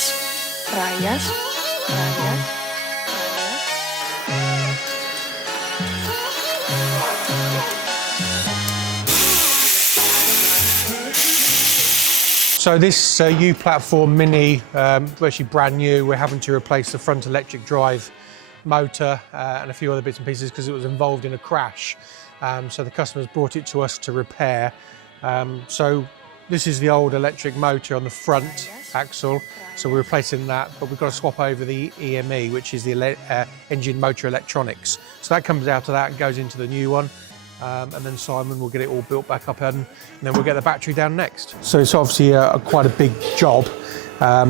rayas, rayas, rayas. So this U-Platform Mini, actually brand new. We're having to replace the front electric drive motor and a few other bits and pieces because it was involved in a crash. So the customers brought it to us to repair. So this is the old electric motor on the front axle. So we're replacing that, but we've got to swap over the EME, which is the engine motor electronics. So that comes out of that and goes into the new one. And then Simon will get it all built back up and then we'll get the battery down next. So it's obviously quite a big job.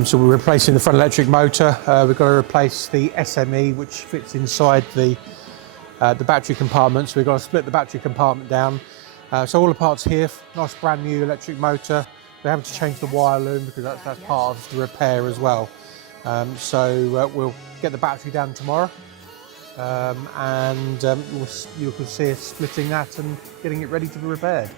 So we're replacing the front electric motor. We've got to replace the SME, which fits inside the battery compartment. So we've got to split the battery compartment down. So all the parts here, nice brand new electric motor. We're having to change the wire loom because that's part of the repair as well. So we'll get the battery down tomorrow. You can see us splitting that and getting it ready to be repaired.